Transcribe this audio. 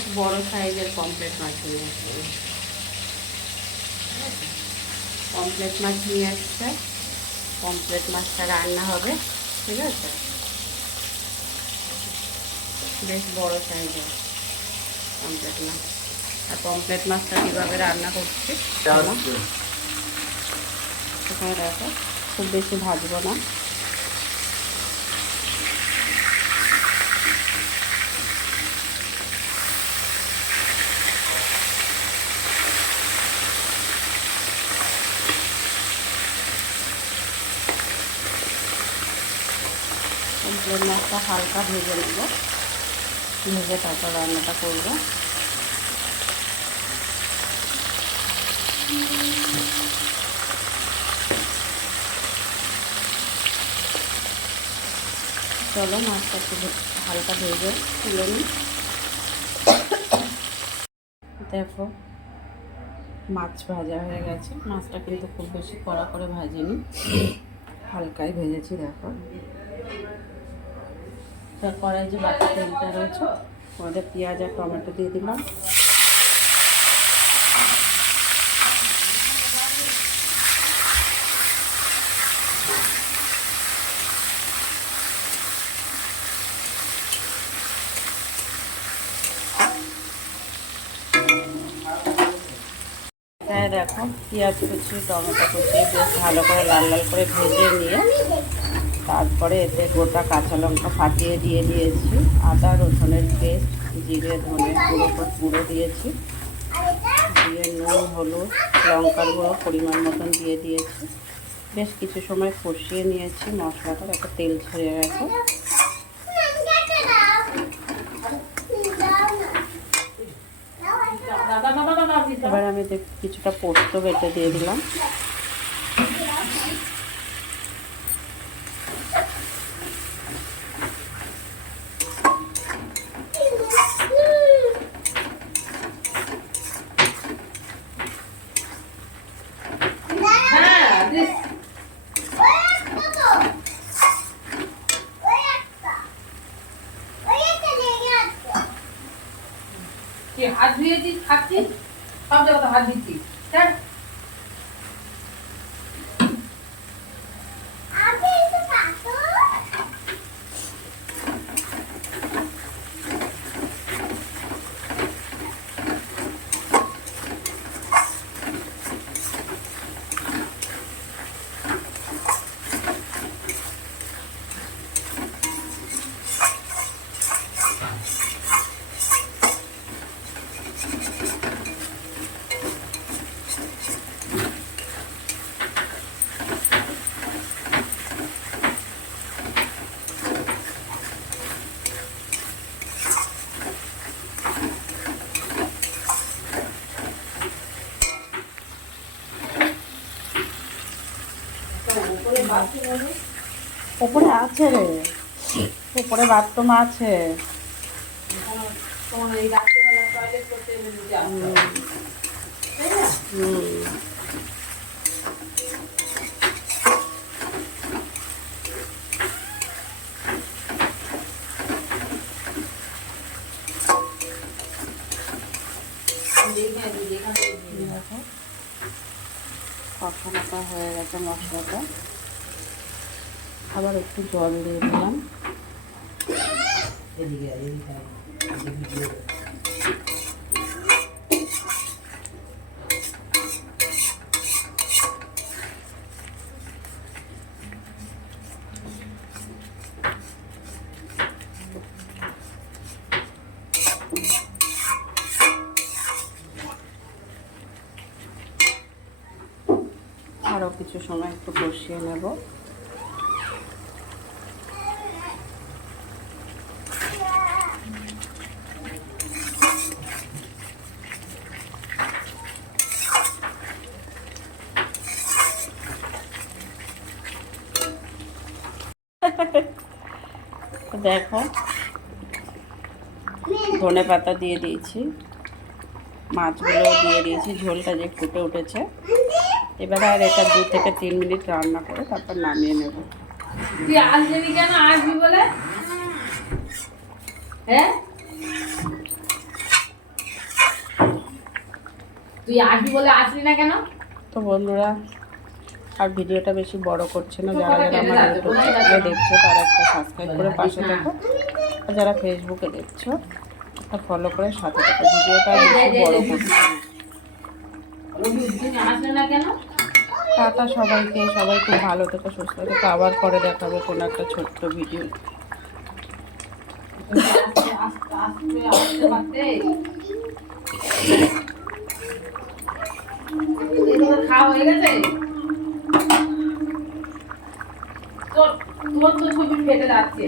বেশ বড় সাইজের পমফ্রেট মাছ নিয়ে আসছে। পমফ্রেট মাছ নিয়ে আসছে, পমফ্রেট মাছটা রান্না হবে। ঠিক আছে, বেশ বড় সাইজের পমফ্রেট মাছ। আর পমফ্রেট মাছটা কীভাবে রান্না করছি সেখানে দেখো, খুব বেশি ভাজবো না। পমফ্রেট মাছটা হালকা ভেজে নেব, ভেজে তারপর রান্নাটা করবো। চলো মাছটা একটু হালকা ভেজে তুলে নিই। দেখো মাছ ভাজা হয়ে গেছে। মাছটা কিন্তু খুব বেশি কড়া করে ভাজিনি, হালকাই ভেজেছি। দেখো কড়াই যে বাকি তেলটা রয়েছে, আমাদের পেঁয়াজ আর টমেটো দিয়ে দিলাম। হ্যাঁ দেখো, পেঁয়াজ কুচি টমেটো কুচি বেশ ভালো করে লাল লাল করে ভেজে নিয়ে তারপরে এতে গোটা কাঁচা লঙ্কা ফাটিয়ে দিয়ে দিয়েছি, আদা রসুনের পেস্ট, জিরে ধনে গুঁড়ো দিয়েছি, দিয়ে নুন হলুদ লঙ্কার গুঁড়ো পরিমাণ মতন দিয়ে দিয়েছি। বেশ কিছু সময় কষিয়ে নিয়েছি মশলাটা, একটা তেল ছেড়ে গেছে। এবার আমি কিছুটা পোস্ত বেটে দিয়ে দিলাম। হাত ধুয়েছিস, খাচ্ছিস, সব জায়গাতে হাত দিচ্ছিস। উপরে আছে রে, উপরে বাথরুম আছে। কষানোটা হয়ে গেছে মশলাটা, আবার একটু জল দিয়ে দিলাম। আরও কিছু সময় একটু কষিয়ে নেব। দেখো ধনে পাতা দিয়ে দিয়েছি, মাছগুলো দিয়ে দিয়েছি, ঝোলটা যে ফুটে উঠেছে। এবারে আর এটা 2 থেকে 3 মিনিট রান্না করে তারপর নামিয়ে নেব। তুই আসবি কেন, আসবি বলে? হ্যাঁ তুই আসবি বলে আসলি না কেন? তো বন্ধুরা, আর ভিডিওটা বেশি বড় করছে না। তো যারা কথা যারা কেটে আমার যাচ্ছে, ইউটিউব বলেই চ্যানেলে যাচ্ছে। দেখছো তারা একটা সাবস্ক্রাইব করে পাশে থাকো, আর যারা ফেসবুকে দেখছো একটা ফলো করে সাথে থাকো। ভিডিওটা আর বেশি বড় করছে না। রবি, তুমি আসলে না কেন? টাটা সবাইকে, সবাই খুব ভালো থেকো, সুস্থ থেকো। আবার পরে দেখাবে কোনো একটা ছোট্ট ভিডিও। আসতে আসতে আসতে পারতে। এগুলো খাওয়া হয়ে গেছে? তোর তোর তো ছবি ফেটে যাচ্ছে।